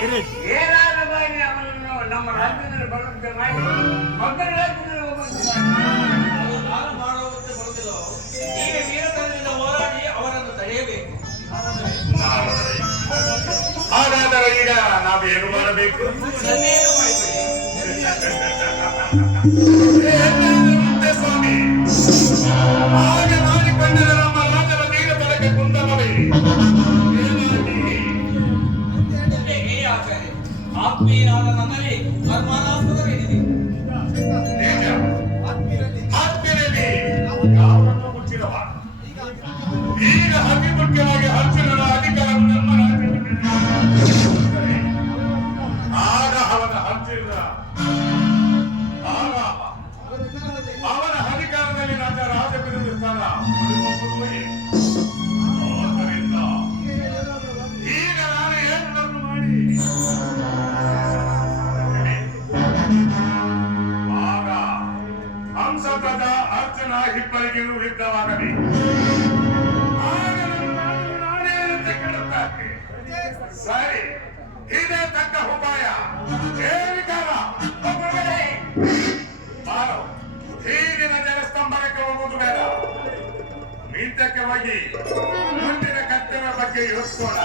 ಏನಾದರೂ ಮಾಡಿ ಅವನನ್ನು ನಮ್ಮ ರಾಜ್ಯದಲ್ಲಿ ಬರುವಂತೆ ಮಾಡಿ ಮಕ್ಕಳ ರಾಜ್ಯದಲ್ಲಿ ಹೋಗುವಂತೆ ನಾನು ಮಾಡುವಂತೆ ಬರುವುದಿಲ್ಲ. ಈಗ ವೀರತನದಿಂದ ಹೋರಾಡಿ ಅವರನ್ನು ತಡೆಯಬೇಕು. ಹಾಗಾದರೆ ಈಗ ನಾವೇನು ಮಾಡಬೇಕು? ಸ್ವಾಮಿ ಹಾಗೆ ಮಾಡಿಕೊಂಡರೆ ನಮ್ಮ ರಾಜರ ನೀರ ಬಲಕ್ಕೆ ಕುಂದವೇ ಆಚಾರ್ಯ, ಆತ್ಮೀಯನಾದ ನನ್ನಲ್ಲಿ ಅನುಮಾನಾಸ್ಪದವೇನಿದೆ? ಆತ್ಮೀಯರಲ್ಲಿ ಯಾವನ್ನೂ ಮುಚ್ಚಿದವ. ಈಗ ಅತಿ ಮುಖ್ಯವಾಗಿ ಅರ್ಜುನನ ಅಧಿಕಾರವು ನಮ್ಮ ರಾಜ್ಯದಲ್ಲಿ ಆಗ ಅವನ ಅರ್ಜುನ ಅವನ ಅಧಿಕಾರದಲ್ಲಿ ನನ್ನ ರಾಜಗುರು ಸ್ಥಾನ ಆದ್ದರಿಂದ ಈಗ ನಾನು ಏನನ್ನು ಮಾಡಿ ಆಗ ಹಂಸದ ಅರ್ಜುನ ಇಬ್ಬರಿಗೂ ಯುದ್ಧವಾಗಬೇಕು. ಆಗ ನಾನೇ ಕೆಡುತ್ತಾರೆ. ಸರಿ, ಇದೇ ತಕ್ಕ ಉಪಾಯ. ಈ ದಿನ ಜನಸ್ತಂಭನಕ್ಕೆ ಹೋಗುವುದು ಬೇಡ. ಮಿಂಚಕ್ಕೆ ಹೋಗಿ ಮುಂದಿನ ಕರ್ತವ್ಯ ಬಗ್ಗೆ ಯೋಚಿಸೋಣ.